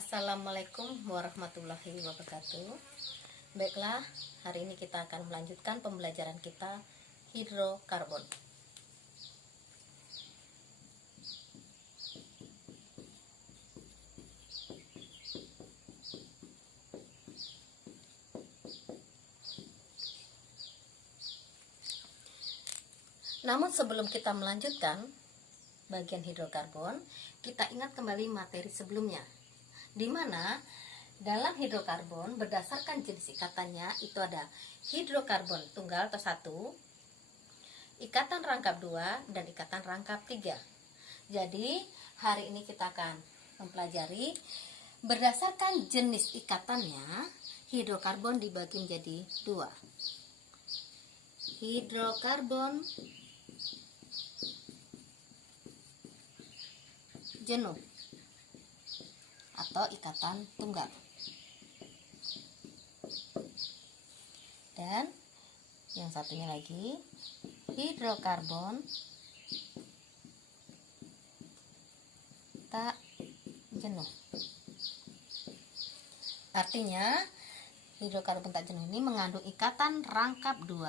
Assalamualaikum warahmatullahi wabarakatuh. Baiklah, hari ini kita akan melanjutkan pembelajaran kita hidrokarbon. Namun sebelum kita melanjutkan bagian hidrokarbon, kita ingat kembali materi sebelumnya, di mana dalam hidrokarbon berdasarkan jenis ikatannya itu ada hidrokarbon tunggal atau satu, ikatan rangkap 2, dan ikatan rangkap 3. Jadi hari ini kita akan mempelajari berdasarkan jenis ikatannya hidrokarbon dibagi menjadi 2. Hidrokarbon jenuh atau ikatan tunggal, dan yang satunya lagi hidrokarbon tak jenuh. Artinya hidrokarbon tak jenuh ini mengandung ikatan rangkap 2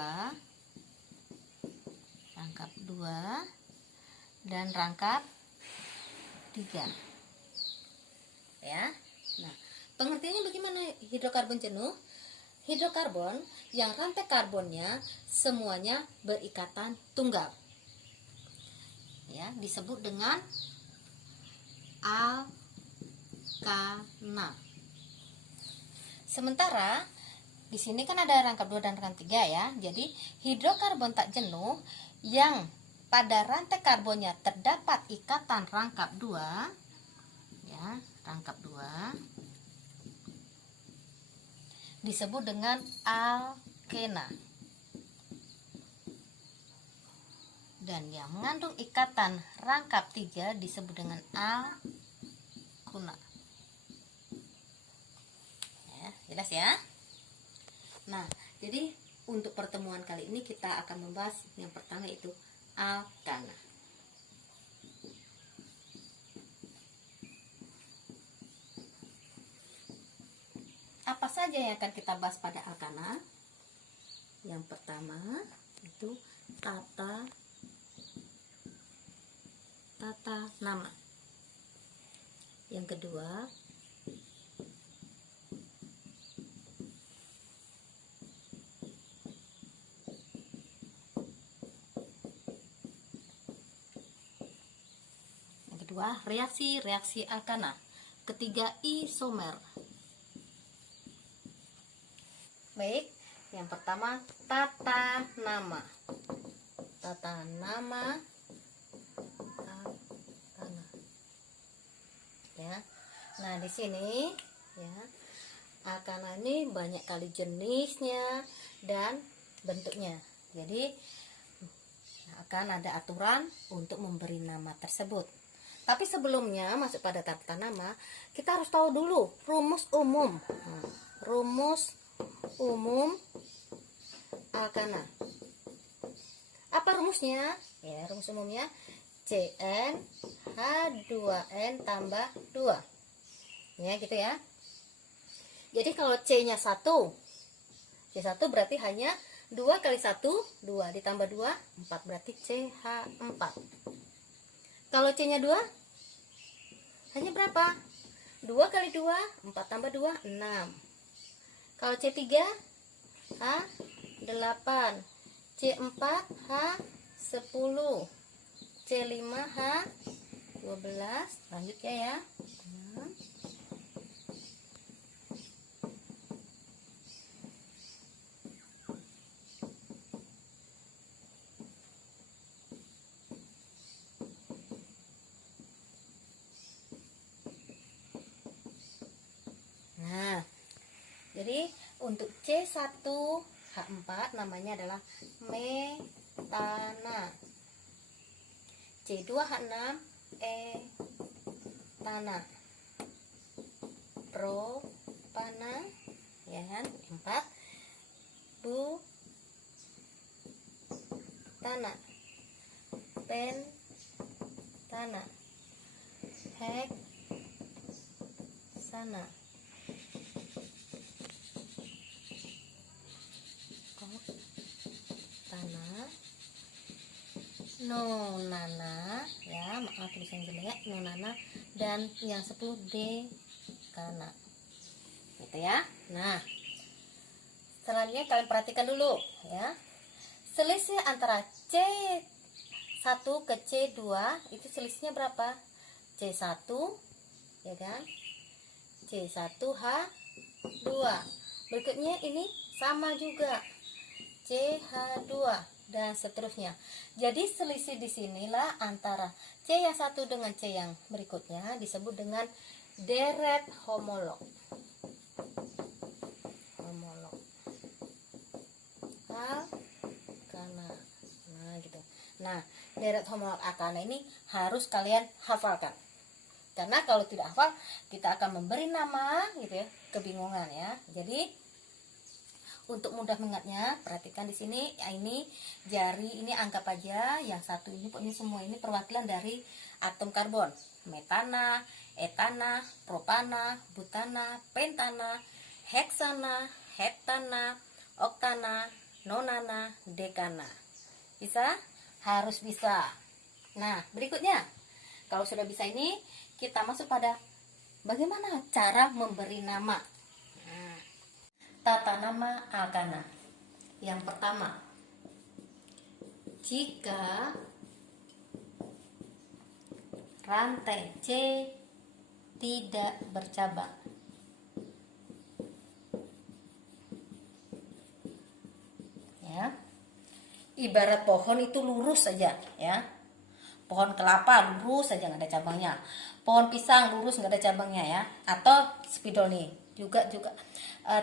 dan rangkap 3 ya. Nah, pengertiannya bagaimana hidrokarbon jenuh? Hidrokarbon yang rantai karbonnya semuanya berikatan tunggal ya, disebut dengan alkana. Sementara di sini kan ada rangkap 2 dan rangkap 3 ya. Jadi hidrokarbon tak jenuh yang pada rantai karbonnya terdapat ikatan rangkap 2 ya, rangkap 2 disebut dengan alkena. Dan yang mengandung ikatan rangkap 3 disebut dengan alkuna. Ya, jelas ya? Nah, jadi untuk pertemuan kali ini kita akan membahas yang pertama yaitu alkana. Apa saja yang akan kita bahas pada alkana? Yang pertama itu tata nama. Yang kedua reaksi alkana. Ketiga isomer. Baik, yang pertama tata nama. Tata nama alkana. Ya. Nah, di sini ya, alkana ini banyak kali jenisnya dan bentuknya. Jadi akan ada aturan untuk memberi nama tersebut. Tapi sebelumnya masuk pada tata nama, kita harus tahu dulu rumus umum. Rumus umum alkana. Apa rumusnya? Ya, rumus umumnya Cn H2n tambah 2. Ya, gitu ya. Jadi kalau C-nya 1, C1 berarti hanya 2 kali 1, 2 ditambah 2, 4, berarti CH4. Kalau C-nya 2, hanya berapa? 2 kali 2, 4 tambah 2, 6. Kalau C3, H8. C4, H10. C5, H12. Lanjut ya. Nah, jadi untuk C1H4 namanya adalah metana. C2H6 etana. Propana ya kan? 4 butana. Pentana. sana. Tanah, nonana, ya maaf tulisan jelek, nonana, dan yang 10 dekana, gitu ya. Nah, selanjutnya kalian perhatikan dulu ya, selisih antara C1 ke C2 itu selisihnya berapa? C1, ya kan, C1H2. Berikutnya ini sama juga, CH2 dan seterusnya. Jadi selisih di sinilah antara C yang satu dengan C yang berikutnya disebut dengan deret homolog. Homolog. Alkana. Nah, gitu. Nah, deret homolog alkana ini harus kalian hafalkan. Karena kalau tidak hafal, kita akan memberi nama gitu ya, kebingungan ya. Jadi untuk mudah mengingatnya, perhatikan di sini, ya ini jari ini anggap aja yang satu ini semua ini perwakilan dari atom karbon. Metana, etana, propana, butana, pentana, heksana, heptana, oktana, nonana, dekana. Bisa? Harus bisa. Nah, berikutnya, kalau sudah bisa ini, kita masuk pada bagaimana cara memberi nama. Tata nama alkana. Yang pertama, jika rantai C tidak bercabang, ya, ibarat pohon itu lurus saja, ya. Pohon kelapa lurus saja nggak ada cabangnya, pohon pisang lurus nggak ada cabangnya, ya, atau spidol nih juga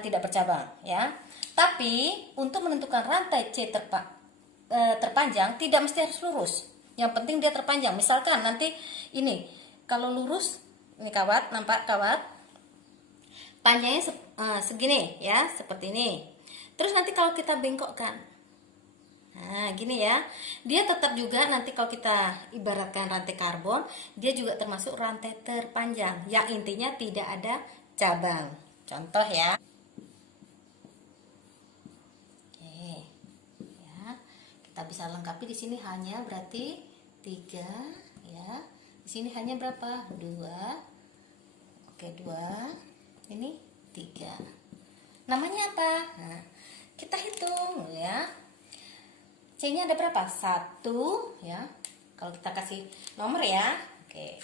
tidak bercabang, ya. Tapi untuk menentukan rantai C terpanjang tidak mesti harus lurus, yang penting dia terpanjang. Misalkan nanti ini kalau lurus, ini kawat, nampak kawat panjangnya segini ya, seperti ini. Terus nanti kalau kita bengkokkan, nah gini ya, dia tetap juga nanti kalau kita ibaratkan rantai karbon, dia juga termasuk rantai terpanjang yang intinya tidak ada cabang. Contoh ya. Oke. Ya. Kita bisa lengkapi di sini hanya berarti 3 ya. Di sini hanya berapa? 2. Oke, 2. Ini 3. Namanya apa? Nah, kita hitung ya. C-nya ada berapa? 1 ya. Kalau kita kasih nomor ya. Oke.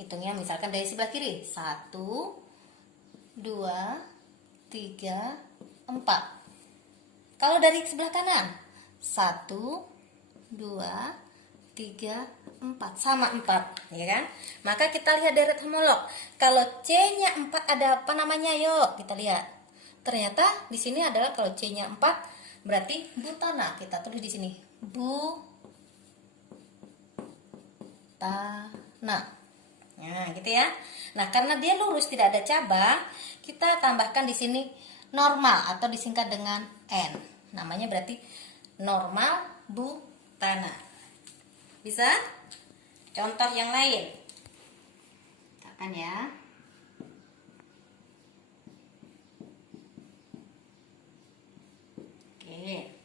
Hitungnya misalkan dari sebelah kiri. 1 2 3 4. Kalau dari sebelah kanan 1 2 3 4, sama 4, ya kan? Maka kita lihat deret homolog. Kalau C-nya 4 ada apa namanya? Yuk, kita lihat. Ternyata di sini adalah kalau C-nya 4 berarti butana. Kita tulis di sini butana. Nah, gitu ya. Nah, karena dia lurus tidak ada cabang, kita tambahkan di sini normal atau disingkat dengan N. Namanya berarti normal butana. Bisa? Contoh yang lain. Katakan ya. Oke.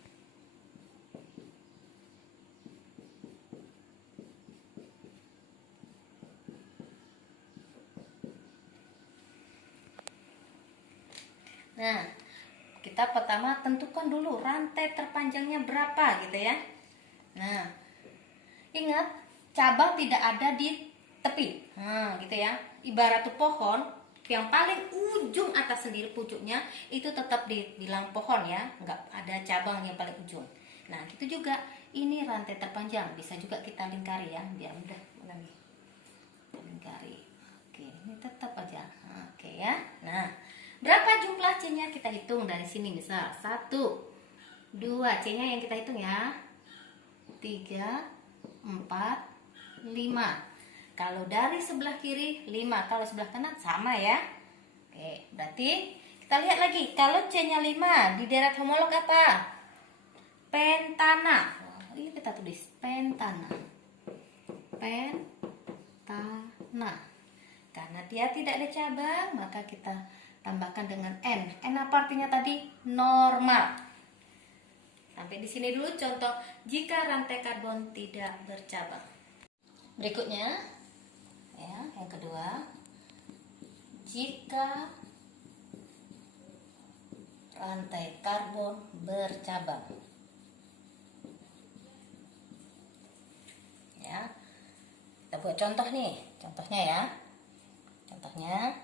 Nah, kita pertama tentukan dulu rantai terpanjangnya berapa gitu ya. Nah, ingat cabang tidak ada di tepi. Nah, gitu ya. Ibarat tuh pohon yang paling ujung atas sendiri pucuknya itu tetap dibilang pohon ya, nggak ada cabang yang paling ujung. Nah, gitu juga ini rantai terpanjang, bisa juga kita lingkari ya, biar mudah lagi. Lingkari. Oke, ini tetap aja. Oke ya. Nah, berapa jumlah C-nya kita hitung dari sini, misal 1 2, C-nya yang kita hitung ya, 3 4 5. Kalau dari sebelah kiri 5, kalau sebelah kanan sama ya. Oke, berarti kita lihat lagi. Kalau C-nya 5 di deret homolog apa? Pentana. Ini kita tulis pentana. Pentana. Karena dia tidak ada cabang, maka kita tambahkan dengan N. N apa artinya tadi? Normal. Sampai di sini dulu contoh jika rantai karbon tidak bercabang. Berikutnya, ya, yang kedua, jika rantai karbon bercabang. Ya, kita buat contoh nih, contohnya ya. Contohnya,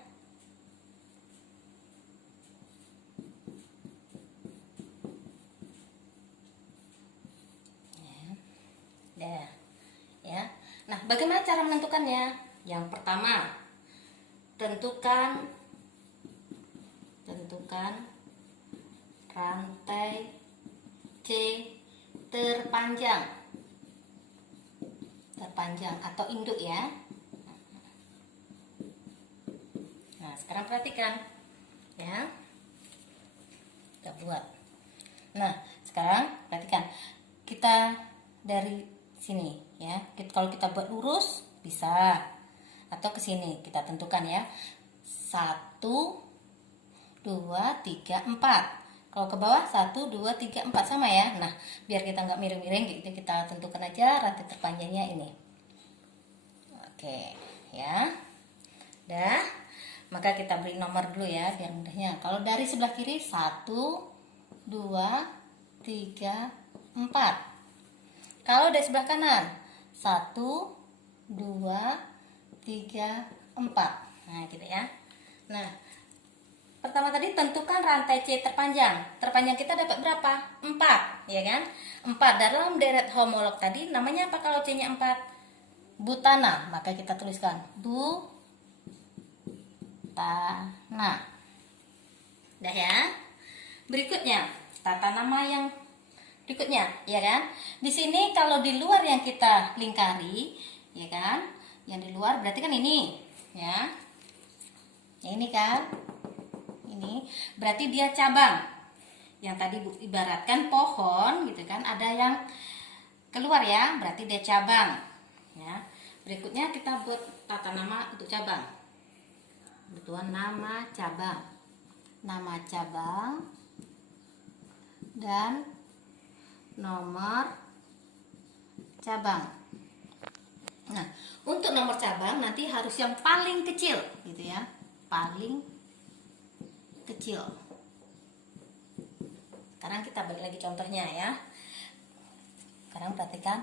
ya. Nah, bagaimana cara menentukannya? Yang pertama, tentukan rantai C terpanjang atau induk ya. Nah, sekarang perhatikan ya, kita buat. Nah, sekarang perhatikan, kita dari sini ya, kalau kita buat lurus bisa, atau ke sini kita tentukan ya, 1 2 3 4. Kalau ke bawah 1 2 3 4 sama ya. Nah, biar kita nggak miring-miring gitu, kita tentukan aja rantai terpanjangnya ini. Oke ya, dah. Maka kita beri nomor dulu ya biar mudahnya. Kalau dari sebelah kiri 1 2 3 4. Kalau dari sebelah kanan 1 2 3 4. Nah, gitu ya. Nah, pertama tadi tentukan rantai C terpanjang. Terpanjang kita dapat berapa? 4, ya kan? 4 dalam deret homolog tadi namanya apa kalau C-nya 4? Butana. Maka kita tuliskan butana. Udah ya. Berikutnya, tata nama yang berikutnya, ya kan? Di sini kalau di luar yang kita lingkari, ya kan? Yang di luar berarti kan ini, ya. Ini kan? Ini berarti dia cabang. Yang tadi ibaratkan pohon gitu kan, ada yang keluar ya, berarti dia cabang. Ya. Berikutnya kita buat tata nama untuk cabang. Kebutuhan nama cabang. Nama cabang dan nomor cabang. Nah, untuk nomor cabang nanti harus yang paling kecil gitu ya. Paling kecil. Sekarang kita balik lagi contohnya ya. Sekarang perhatikan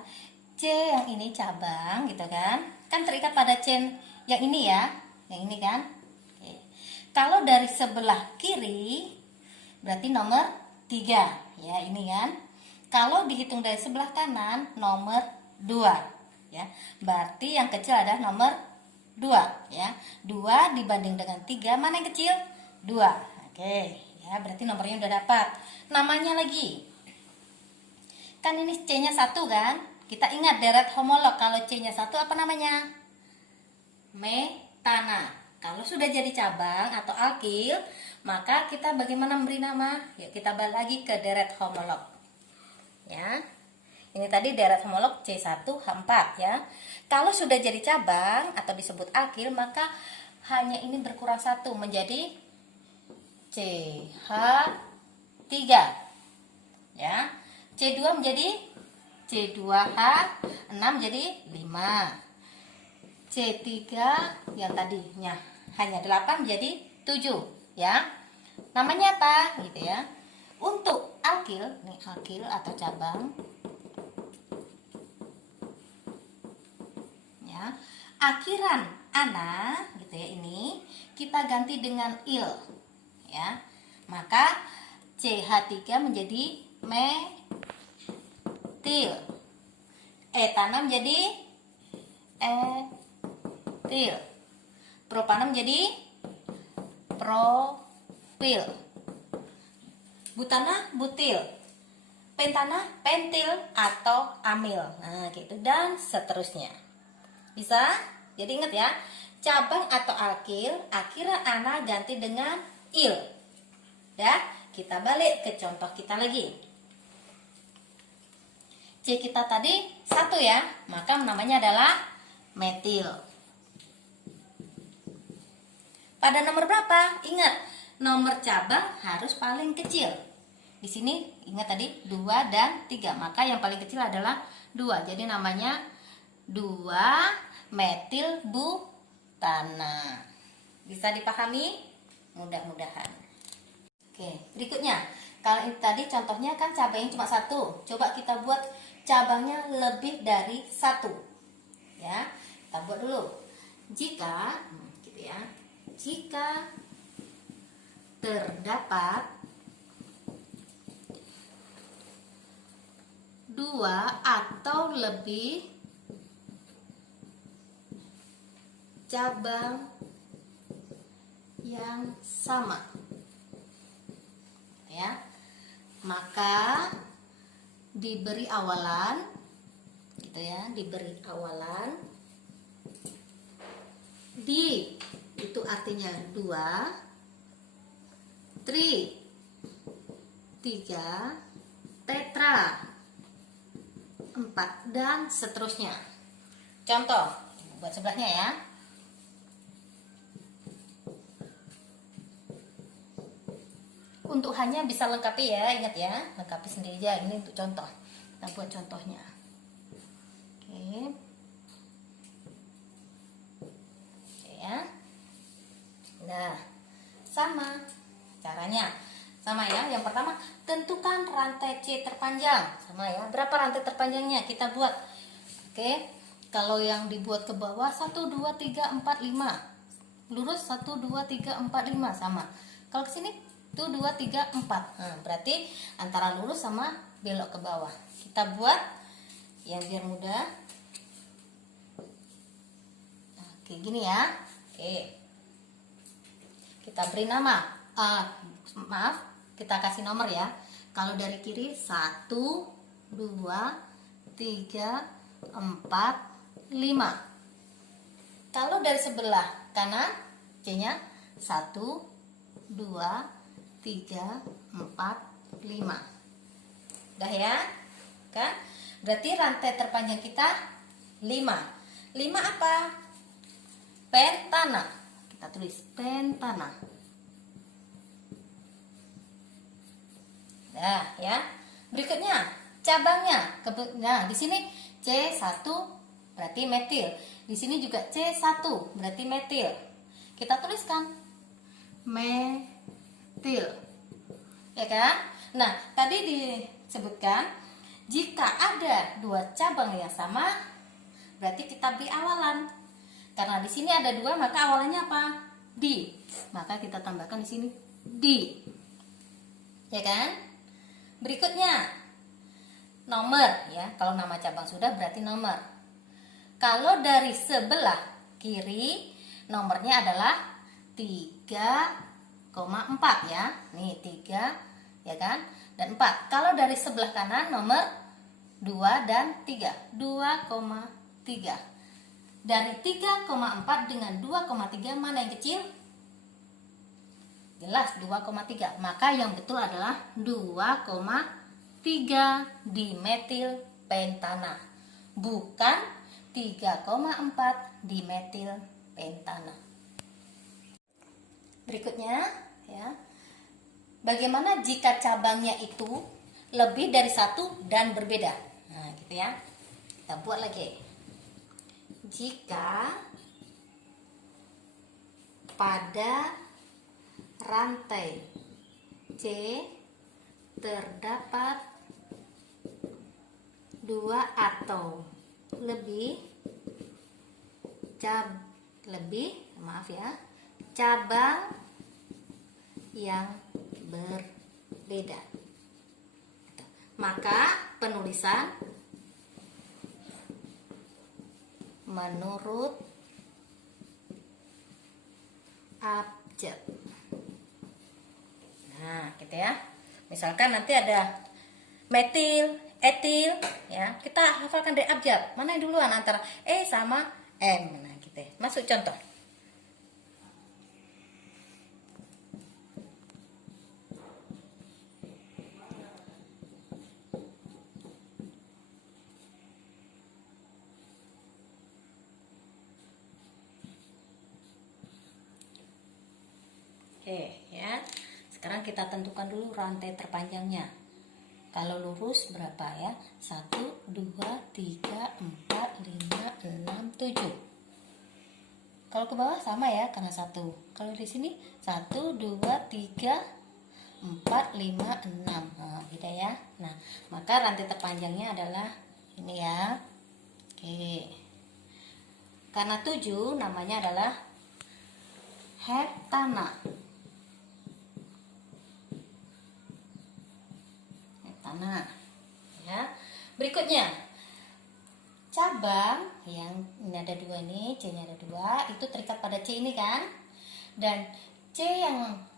C yang ini cabang gitu kan. Kan terikat pada chain yang ini ya. Yang ini kan. Oke. Kalau dari sebelah kiri berarti nomor 3 ya, ini kan. Kalau dihitung dari sebelah kanan nomor 2 ya. Berarti yang kecil adalah nomor 2 ya. 2 dibanding dengan 3 mana yang kecil? 2. Oke, ya berarti nomornya udah dapat. Namanya lagi. Kan ini C-nya 1 kan? Kita ingat deret homolog, kalau C-nya 1 apa namanya? Metana. Kalau sudah jadi cabang atau alkil, maka kita bagaimana memberi nama? Ya, kita balik lagi ke deret homolog. Ya. Ini tadi deret homolog C1H4 ya. Kalau sudah jadi cabang atau disebut alkil, maka hanya ini berkurang 1 menjadi CH3. Ya. C2 menjadi C2H6 jadi 5. C3 yang tadinya hanya 8 menjadi 7 ya. Namanya apa gitu ya. Untuk alkil, nih alkil atau cabang. Ya. Akhiran ana gitu ya, ini kita ganti dengan il ya. Maka CH3 menjadi metil. Etana menjadi etil. Propana menjadi propil. Butana butil. Pentana pentil atau amil. Nah, gitu dan seterusnya. Bisa? Jadi ingat ya, cabang atau alkil akhiran ana ganti dengan il. Ya, kita balik ke contoh kita lagi. C kita tadi 1 ya, maka namanya adalah metil. pada nomor berapa? Ingat, nomor cabang harus paling kecil. Di sini ingat tadi 2 dan 3, maka yang paling kecil adalah 2. Jadi namanya 2 metil butana. Bisa dipahami? Mudah-mudahan. Oke, berikutnya. Kalau ini tadi contohnya kan cabangnya cuma 1. Coba kita buat cabangnya lebih dari 1. Ya, kita buat dulu. Jika gitu ya. Jika terdapat 2 atau lebih cabang yang sama, ya, maka diberi awalan, gitu ya, diberi awalan di, itu artinya 2, 3, tetra, 4, dan seterusnya. Contoh buat sebelahnya ya. Untuk hanya bisa lengkapi ya, ingat ya, lengkapi sendiri aja. Ini untuk contoh. Kita buat contohnya. Oke. Oke ya. Nah, sama caranya. Sama ya. Yang pertama, tentukan rantai C terpanjang. Sama ya. Berapa rantai terpanjangnya? Kita buat. Oke. Kalau yang dibuat ke bawah 1 2 3 4 5. Lurus 1 2 3 4 5 sama. Kalau ke sini 1 2 3 4. Nah, berarti antara lurus sama belok ke bawah. Kita buat yang biar mudah. Oke, gini ya. Oke. Kita beri nama. Maaf, kita kasih nomor ya. Kalau dari kiri 1 2 3 4 5. Kalau dari sebelah kanan C-nya 1 2 3 4 5. Udah ya? Kan? Berarti rantai terpanjang kita 5. 5 apa? Pentana. Kita tulis pentana. Nah, ya. Berikutnya cabangnya. Nah, di sini C1 berarti metil. Di sini juga C1 berarti metil. Kita tuliskan metil. Ya kan? Nah, tadi disebutkan jika ada 2 cabang yang sama, berarti kita beri awalan. Karena di sini ada 2, maka awalannya apa? Di. Maka kita tambahkan di sini di. Ya kan? Berikutnya nomor ya. Kalau nama cabang sudah berarti nomor. Kalau dari sebelah kiri nomornya adalah 3,4 ya. Nih 3 ya kan? Dan 4. Kalau dari sebelah kanan nomor 2 dan 3. 2,3. Dari 3,4 dengan 2,3 mana yang kecil? Jelas 2,3. Maka yang betul adalah 2,3 dimetil pentana. Bukan 3,4 dimetil pentana. Berikutnya ya. Bagaimana jika cabangnya itu lebih dari 1 dan berbeda? Nah, gitu ya. Kita buat lagi. Jika pada rantai C terdapat 2 atau lebih cabang yang berbeda, maka penulisan menurut abjad. Nah, gitu ya. Misalkan nanti ada metil, etil, ya. Kita hafalkan dari abjad. Mana yang duluan antara E sama M. Nah, gitu ya. Masuk contoh. Oke ya. Sekarang kita tentukan dulu rantai terpanjangnya. Kalau lurus berapa ya? 1, 2, 3, 4, 5, 6, 7. Kalau ke bawah sama ya, karena 1. Kalau di sini 1, 2, 3, 4, 5, 6. Nah, beda ya. Nah, maka rantai terpanjangnya adalah ini ya. Oke. Karena 7 namanya adalah heptana. Heptana. Ya. Berikutnya cabang yang ini ada 2 nih, C-nya ada 2, itu terikat pada C ini kan? Dan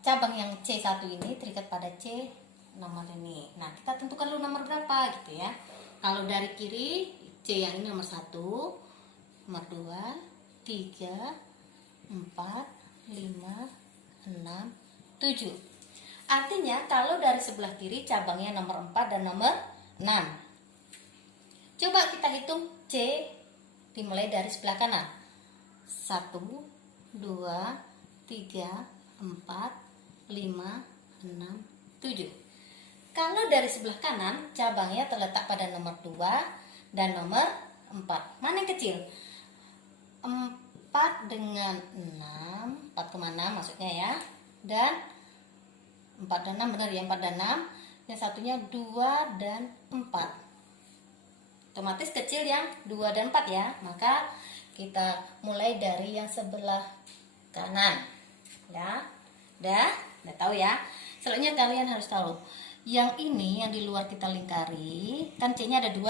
cabang yang C1 ini terikat pada C nomor ini. Nah, kita tentukan dulu nomor berapa gitu ya. Kalau dari kiri C yang ini nomor 1, nomor 2, 3, 4, 5, 6, 7. Artinya kalau dari sebelah kiri cabangnya nomor 4 dan nomor 6. Coba kita hitung C dimulai dari sebelah kanan. 1, 2, 3, 4, 5, 6, 7. Kalau dari sebelah kanan cabangnya terletak pada nomor 2 dan nomor 4. Mana yang kecil? 4 dengan 6, 4,6 maksudnya ya. Dan 4 dan 6 benar ya, 4 dan 6. Yang satunya 2 dan 4. Otomatis kecil yang 2 dan 4 ya. Maka kita mulai dari yang sebelah kanan. Ya. Udah tahu ya. Selanjutnya kalian harus tahu. Yang ini yang di luar kita lingkari, kan C-nya ada 2.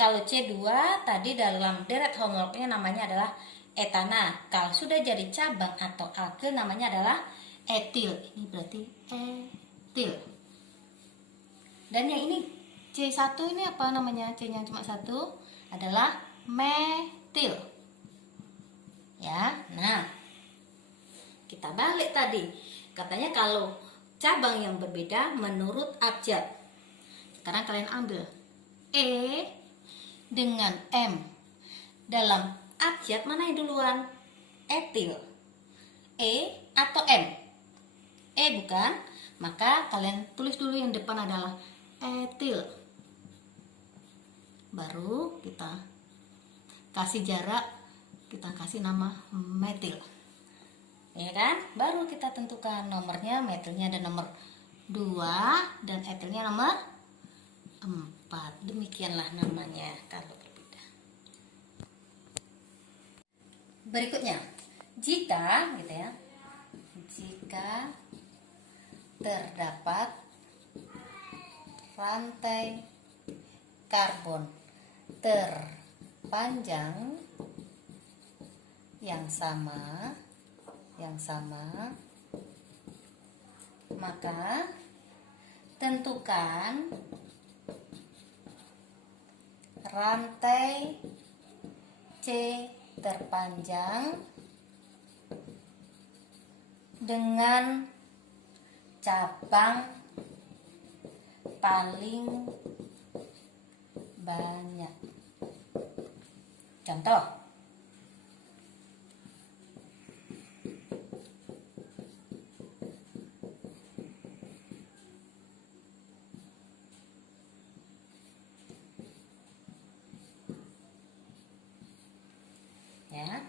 Kalau C2 tadi dalam deret homolognya namanya adalah etana. Kalau sudah jadi cabang atau alkil namanya adalah etil. Ini berarti etil. Dan yang ini C1 ini apa namanya? C-nya cuma 1 adalah metil. Ya. Nah, kita balik tadi. Katanya kalau cabang yang berbeda menurut abjad. Sekarang kalian ambil E dengan M. Dalam abjad mana yang duluan? Etil. E atau M? E bukan? Maka kalian tulis dulu yang depan adalah etil. Baru kita kasih jarak, kita kasih nama metil. Ya kan? Baru kita tentukan nomornya, metilnya ada nomor 2 dan etilnya nomor 4. Demikianlah namanya kalau berbeda. Berikutnya, jika gitu ya. Jika terdapat rantai karbon terpanjang yang sama, maka tentukan rantai C terpanjang dengan cabang paling banyak. Contoh, ya.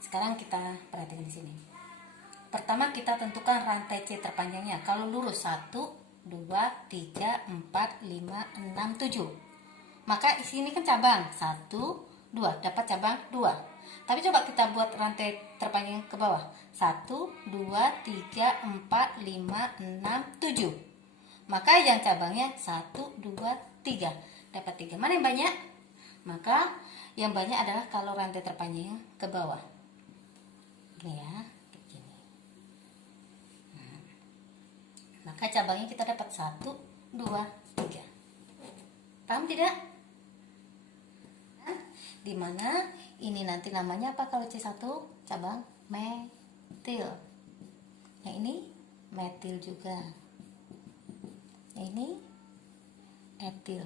Sekarang kita perhatikan di sini. Pertama kita tentukan rantai C terpanjangnya. Kalau lurus 1, 2, 3, 4, 5, 6, 7. Maka di sini kan cabang 1, 2, dapat cabang 2. Tapi coba kita buat rantai terpanjang ke bawah. 1, 2, 3, 4, 5, 6, 7. Maka yang cabangnya 1, 2, 3. Dapat 3. Mana yang banyak? Maka yang banyak adalah kalau rantai terpanjang ke bawah. Ini ya. Maka cabangnya kita dapat 1, 2, 3. Paham tidak? Dimana ini nanti namanya apa kalau C1? Cabang metil. Yang ini metil juga. Yang ini etil.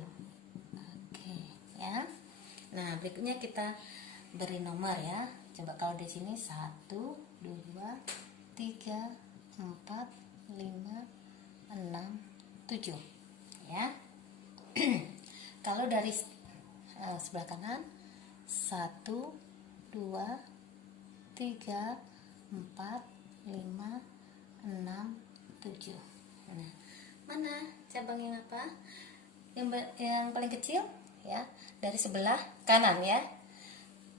Oke, ya. Nah, berikutnya kita beri nomor ya. Coba kalau di sini 1, 2, 3, 4, 5, 6, 7 ya. Kalau dari sebelah kanan 1, 2, 3, 4, 5, 6, 7. Nah, mana cabang yang apa? Yang paling kecil ya, dari sebelah kanan ya.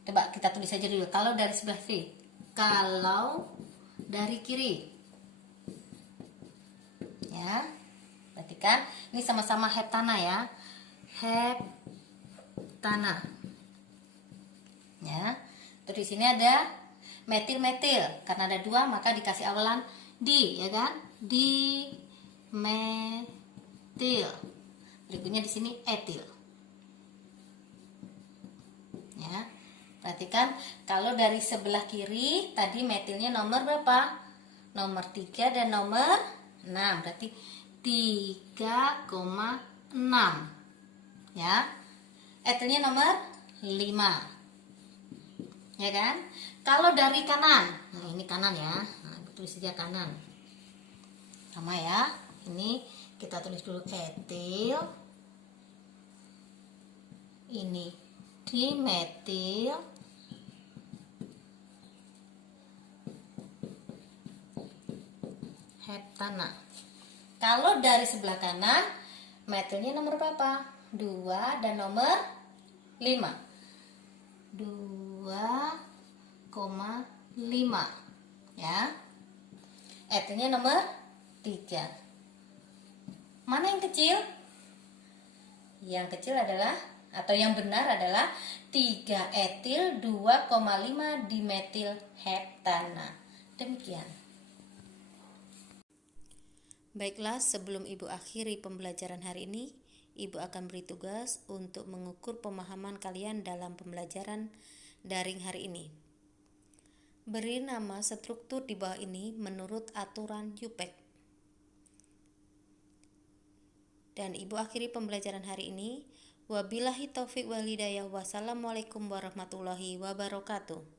Coba kita tulis aja dulu. Kalau dari sebelah kiri. Kalau dari kiri. Ya. Berarti kan ini sama-sama heptana ya. Heptana. Ya. Terus di sini ada metil-metil. Karena ada 2 maka dikasih awalan di, ya kan? Di metil. Berikutnya di sini etil. Ya. Perhatikan kalau dari sebelah kiri tadi metilnya nomor berapa? Nomor 3 dan nomor 6. Berarti 3,6. Ya. Etilnya nomor 5. Ya kan? Kalau dari kanan. Nah, ini kanan ya. Nah, tulis saja kanan. Sama ya. Ini kita tulis dulu etil. Ini dimetil. Heptana. Kalau dari sebelah kanan metilnya nomor berapa? 2 dan nomor 5. 2,5 ya. Etilnya nomor 3. Mana yang kecil? Yang kecil adalah atau yang benar adalah 3 etil 2,5 dimetil heptana. Demikian. Baiklah, sebelum Ibu akhiri pembelajaran hari ini, Ibu akan beri tugas untuk mengukur pemahaman kalian dalam pembelajaran daring hari ini. Beri nama struktur di bawah ini menurut aturan UPEK. Dan Ibu akhiri pembelajaran hari ini. Wabillahi taufik wal hidayah. Wassalamualaikum warahmatullahi wabarakatuh.